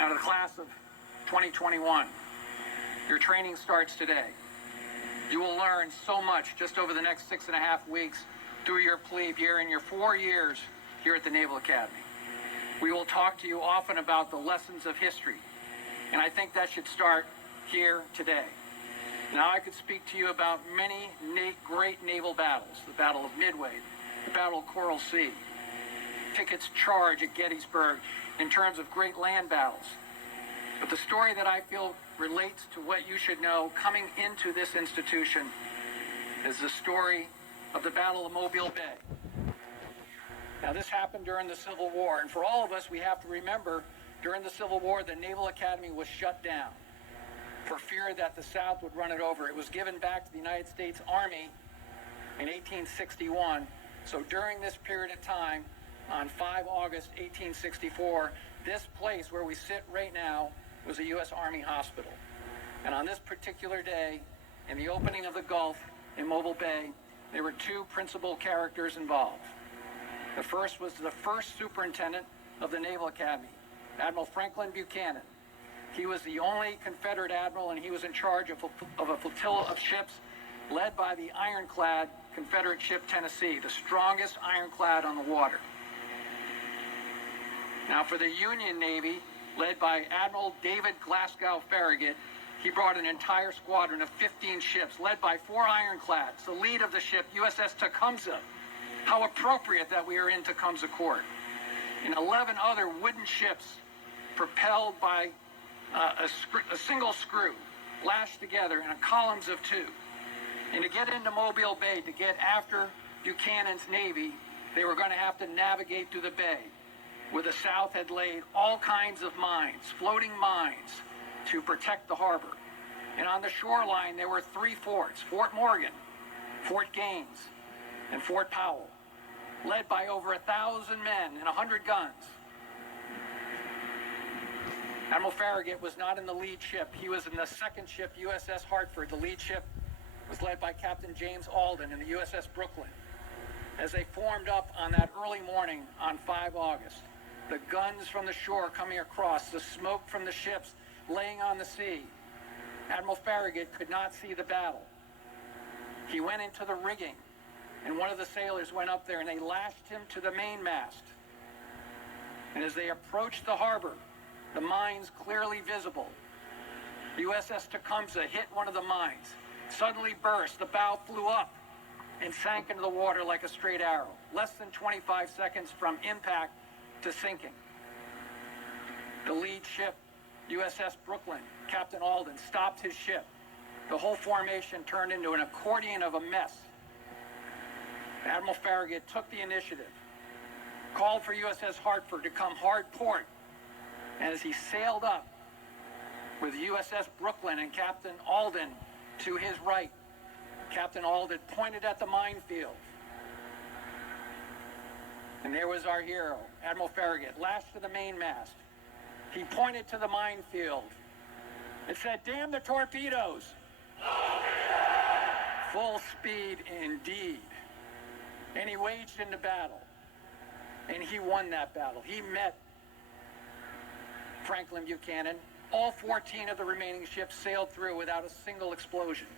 Now to the class of 2021, your training starts today. You will learn so much just over the next 6.5 weeks through your plebe year in your 4 years here at the Naval Academy. We will talk to you often about the lessons of history, and I think that should start here today. Now, I could speak to you about many great naval battles, the Battle of Midway, the Battle of Coral Sea, Pickett's charge at Gettysburg, in terms of great land battles. But the story that I feel relates to what you should know coming into this institution is the story of the Battle of Mobile Bay. Now, this happened during the Civil War, and for all of us, we have to remember, during the Civil War, the Naval Academy was shut down for fear that the South would run it over. It was given back to the United States Army in 1861. So during this period of time, on 5 August 1864, this place where we sit right now was a U.S. Army hospital. And on this particular day, in the opening of the Gulf in Mobile Bay, there were two principal characters involved. The first was the first superintendent of the Naval Academy, Admiral Franklin Buchanan. He was the only Confederate admiral, and he was in charge of a flotilla of ships led by the ironclad Confederate ship Tennessee, the strongest ironclad on the water. Now, for the Union Navy, led by Admiral David Glasgow Farragut, he brought an entire squadron of 15 ships, led by 4 ironclads, the lead of the ship, USS Tecumseh. How appropriate that we are in Tecumseh Court. And 11 other wooden ships propelled by a single screw, lashed together in columns of 2. And to get into Mobile Bay, to get after Buchanan's Navy, they were going to have to navigate through the bay, where the South had laid all kinds of mines, floating mines, to protect the harbor. And on the shoreline, there were 3 forts, Fort Morgan, Fort Gaines, and Fort Powell, led by over 1,000 men and 100 guns. Admiral Farragut was not in the lead ship. He was in the second ship, USS Hartford. The lead ship was led by Captain James Alden in the USS Brooklyn. As they formed up on that early morning on 5 August, the guns from the shore coming across, the smoke from the ships laying on the sea, Admiral Farragut could not see the battle. He went into the rigging, and one of the sailors went up there, and they lashed him to the mainmast. And as they approached the harbor, the mines clearly visible, the USS Tecumseh hit one of the mines, suddenly burst, the bow flew up and sank into the water like a straight arrow, less than 25 seconds from impact to sinking. The lead ship, USS Brooklyn, Captain Alden, stopped his ship. The whole formation turned into an accordion of a mess. Admiral Farragut took the initiative, called for USS Hartford to come hard port, and as he sailed up with USS Brooklyn and Captain Alden to his right, Captain Alden pointed at the minefield. And there was our hero, Admiral Farragut, lashed to the mainmast. He pointed to the minefield and said, "Damn the torpedoes!" Full speed indeed. And he waged into battle. And he won that battle. He met Franklin Buchanan. All 14 of the remaining ships sailed through without a single explosion.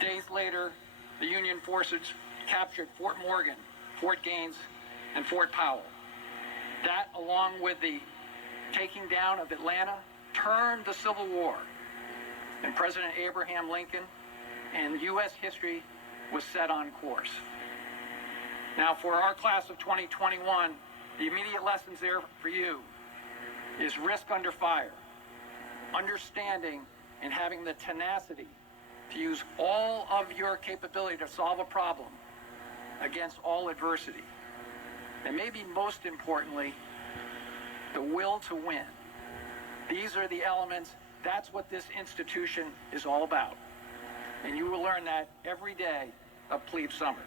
Days later, the Union forces captured Fort Morgan, Fort Gaines, and Fort Powell. That, along with the taking down of Atlanta, turned the Civil War. And President Abraham Lincoln and U.S. history was set on course. Now, for our class of 2021, the immediate lessons there for you is risk under fire, understanding and having the tenacity to use all of your capability to solve a problem against all adversity. And maybe most importantly, the will to win. These are the elements. That's what this institution is all about. And you will learn that every day of plebe summer.